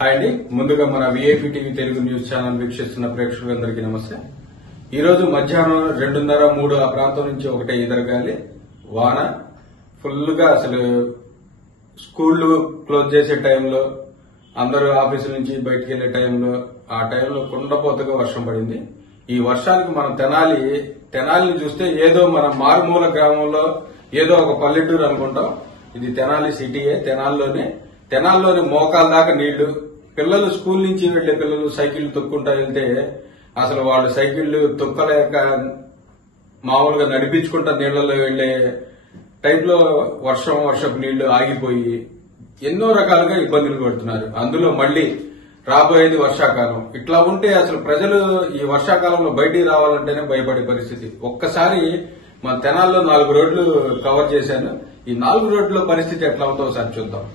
Hi అండి. ముందుగా మన VIP TV Telugu news channel వీక్షిస్తున్న ప్రేక్షకులందరికీ నమస్తే. ఈ రోజు మధ్యాహ్నం 2:30-3 ఆ ప్రాంతం నుంచి ఒకటే ఎదురగాలి వాన ఫుల్ గా అసలు స్కూళ్లు క్లోజ్ చేసే టైంలో అందరూ ఆఫీసు నుంచి బయటకు వెళ్లే టైంలో ఆ టైంలో కుండపోతగా వర్షం పడింది. ఈ వర్షానికి మనం తెనాలిని చూస్తే ఏదో మన మారుమూల గ్రామంలో ఏదో ఒక పల్లెటూరు అనుకుంటాం. ఇది తెనాలి సిటీయే. తెనాల్లోనే మోకాల దాకా నీళ్లు. పిల్లలు స్కూల్ నుంచి వెళ్లే పిల్లలు సైకిల్ తొక్కుంటా వెళ్తే అసలు వాళ్ళు సైకిళ్లు తొక్కలేక మామూలుగా నడిపించుకుంటా నీళ్లలో వెళ్లే టైప్ లో వర్షపు నీళ్లు ఆగిపోయి ఎన్నో రకాలుగా ఇబ్బందులు పడుతున్నారు. అందులో మళ్లీ రాబోయేది వర్షాకాలం. ఇట్లా ఉంటే అసలు ప్రజలు ఈ వర్షాకాలంలో బయటికి రావాలంటేనే భయపడే పరిస్థితి. ఒక్కసారి మన తెనాల్లో 4 రోడ్లు కవర్ చేశాను. ఈ 4 రోడ్ల పరిస్థితి ఎట్లా ఉందో ఒకసారి చూద్దాం.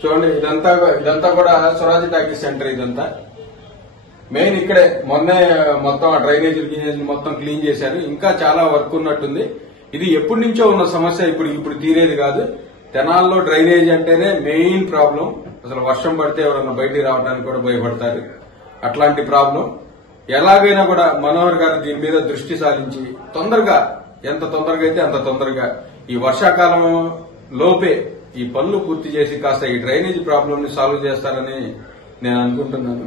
చూడండి, ఇదంతా కూడా స్వరాజ్ టాకీ సెంటర్. ఇదంతా మెయిన్ ఇక్కడే మొన్నే మొత్తం డ్రైనేజ్ మొత్తం క్లీన్ చేశారు. ఇంకా చాలా వర్క్ ఉన్నట్టుంది. ఇది ఎప్పటి నుంచో ఉన్న సమస్య, ఇప్పుడు తీరేది కాదు. తెనాల్లో డ్రైనేజ్ అంటేనే మెయిన్ ప్రాబ్లం. అసలు వర్షం పడితే ఎవరన్నా బయటికి రావడానికి కూడా భయపడతారు. అట్లాంటి ప్రాబ్లం ఎలాగైనా కూడా మనోహర్ గారు దీని మీద దృష్టి సారించి తొందరగా, ఎంత తొందరగా అయితే అంత తొందరగా ఈ వర్షాకాలం లోపే ఈ పనులు పూర్తి చేసి కాస్త ఈ డ్రైనేజ్ ప్రాబ్లం ని సాల్వ్ చేస్తారని నేను అనుకుంటున్నాను.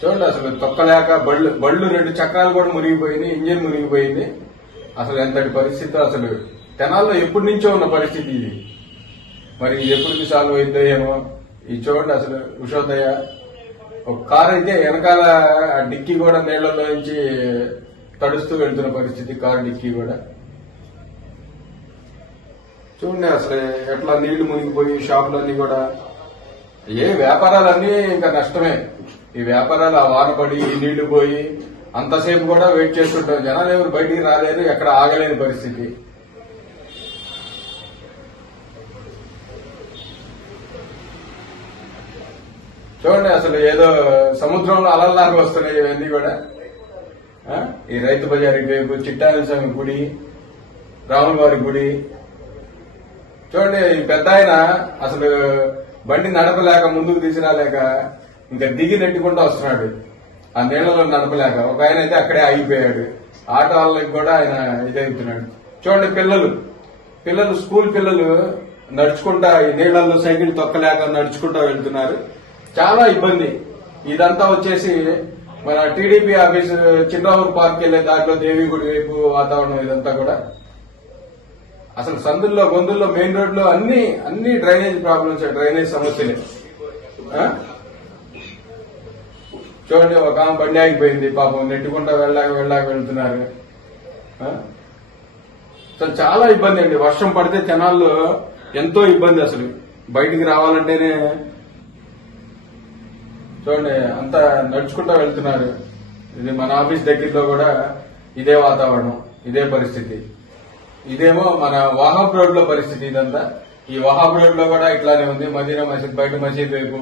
చూడండి, అసలు తొక్కలేక బళ్ళు 2 చక్రాలు కూడా మునిగిపోయింది, ఇంజిన్ మునిగిపోయింది. అసలు ఎంతటి పరిస్థితి. అసలు తెనాల్లో ఎప్పటి నుంచో ఉన్న పరిస్థితి ఇది. మరి ఇది ఎప్పటికి సాల్వ్ అవుతుందో ఏమో. ఇది చూడండి, అసలు ఉషోదయ ఒక కారు అయితే వెనకాల డిక్కీ కూడా నీళ్లలో నుంచి తడుస్తూ వెళ్తున్న పరిస్థితి. కారు డిక్కీ కూడా చూడండి, అసలు ఎట్లా నీళ్లు మునిగిపోయి షాపులన్నీ కూడా వ్యాపారాలన్నీ ఇంకా నష్టమే. ఈ వ్యాపారాలు ఆ వాన పడి ఈ నీళ్లు పోయి అంతసేపు కూడా వెయిట్ చేస్తుంటారు. జనాలు ఎవరు బయటికి రాలేరు, ఎక్కడ ఆగలేని పరిస్థితి. చూడండి, అసలు ఏదో సముద్రంలో అలల్లాగా వస్తున్నాయి ఇవన్నీ కూడా. ఈ రైతు బజారీ వైపు చిట్టాల స్వామి గుడి, రాములవారి గుడి. చూడండి, ఈ పెద్ద ఆయన అసలు బండి నడపలేక, ముందుకు తీసుకురాలేక ఇంకా దిగి నెట్టుకుంటూ వస్తున్నాడు ఆ నీళ్లలో నడపలేక. ఒక ఆయన అయితే అక్కడే ఆగిపోయాడు. ఆటో వాళ్ళకి కూడా ఆయన ఇదవుతున్నాడు. చూడండి, పిల్లలు స్కూల్ పిల్లలు నడుచుకుంటా ఈ నీళ్లలో సైకిల్ తొక్కలేక నడుచుకుంటా వెళ్తున్నారు. చాలా ఇబ్బంది. ఇదంతా వచ్చేసి మన టీడీపీ ఆఫీసు చిన్నవూరు పార్క్ వెళ్లే దాంట్లో దేవిగుడి వైపు వాతావరణం. ఇదంతా కూడా అసలు సందుల్లో గొంతుల్లో మెయిన్ రోడ్లో అన్ని డ్రైనేజ్ ప్రాబ్లమ్స్, డ్రైనేజ్ సమస్యలే. చూడండి, ఒక ఆమె బండి ఆగిపోయింది, పాపం నెట్టుకుంటా వెళ్ళాక వెళ్తున్నారు. అసలు చాలా ఇబ్బంది అండి. వర్షం పడితే తెనాల్లో ఎంతో ఇబ్బంది. అసలు బయటికి రావాలంటేనే చూడండి, అంతా నడుచుకుంటా వెళ్తున్నారు. ఇది మన ఆఫీస్ దగ్గరలో కూడా ఇదే వాతావరణం, ఇదే పరిస్థితి. ఇదేమో మన వాహాబ్ రోడ్ లో పరిస్థితి. ఇదంతా ఈ వాహాబ్ రోడ్ లో కూడా ఇట్లానే ఉంది. మదీనా మసీద్ బయట, మసీద్ వైపు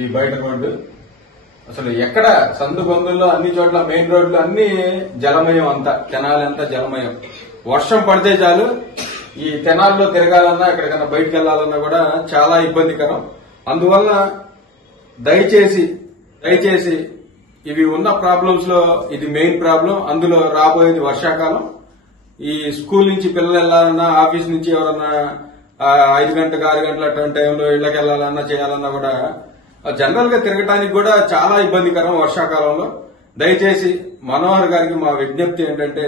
ఈ బయట రోడ్డు. అసలు ఎక్కడ సందు గొంతుల్లో అన్ని చోట్ల మెయిన్ రోడ్లు అన్ని జలమయం. అంతా తెనాలి అంతా జలమయం. వర్షం పడితే చాలు ఈ తెనాల్లో తిరగాలన్నా, ఎక్కడికన్నా బయటకు వెళ్లాలన్నా కూడా చాలా ఇబ్బందికరం. అందువల్ల దయచేసి ఇవి ఉన్న ప్రాబ్లమ్స్ లో ఇది మెయిన్ ప్రాబ్లం. అందులో రాబోయేది వర్షాకాలం. ఈ స్కూల్ నుంచి పిల్లలు వెళ్లాలన్నా, ఆఫీస్ నుంచి ఎవరన్నా 5 గంటలకు 6 గంటల అటువంటి టైంలో ఇళ్లకు వెళ్లాలన్నా చేయాలన్నా కూడా జనరల్ గా తిరగటానికి కూడా చాలా ఇబ్బందికరం వర్షాకాలంలో. దయచేసి మనోహర్ గారికి మా విజ్ఞప్తి ఏంటంటే,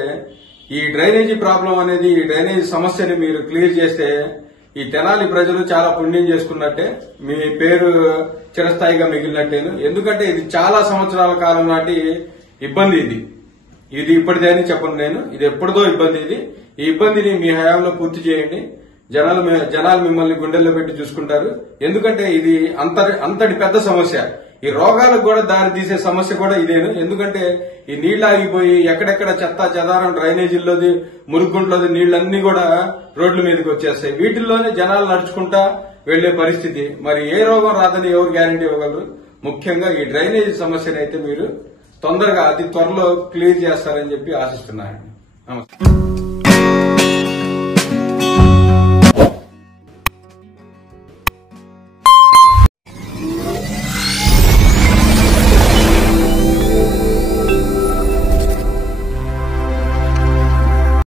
ఈ డ్రైనేజీ ప్రాబ్లం అనేది, ఈ డ్రైనేజీ సమస్యని మీరు క్లియర్ చేస్తే ఈ తెనాలి ప్రజలు చాలా పుణ్యం చేసుకున్నట్టే, మీ పేరు చిరస్థాయిగా మిగిలినట్టేను. ఎందుకంటే ఇది చాలా సంవత్సరాల కాలం నాటి ఇబ్బంది. ఇది ఇప్పటిదే చెప్పను నేను. ఇది ఎప్పటిదో ఇబ్బంది. ఈ ఇబ్బందిని మీ హయాంలో పూర్తి చేయండి. జనాలు మిమ్మల్ని గుండెల్లో పెట్టి చూసుకుంటారు. ఎందుకంటే ఇది అంతటి పెద్ద సమస్య. ఈ రోగాలకు కూడా దారి తీసే సమస్య కూడా ఇదేను. ఎందుకంటే ఈ నీళ్లు ఆగిపోయి ఎక్కడెక్కడ చెత్త చెదారం డ్రైనేజీల్లోది, మురుగుంట్లోది నీళ్లన్నీ కూడా రోడ్ల మీదకి వచ్చేస్తాయి. వీటిల్లోనే జనాలు నడుచుకుంటా వెళ్లే పరిస్థితి. మరి ఏ రోగం రాదని ఎవరు గ్యారంటీ ఇవ్వగలరు? ముఖ్యంగా ఈ డ్రైనేజీ సమస్యనైతే మీరు తొందరగా అతి త్వరలో క్లియర్ చేస్తారని చెప్పి ఆశిస్తున్నాను. నమస్తే.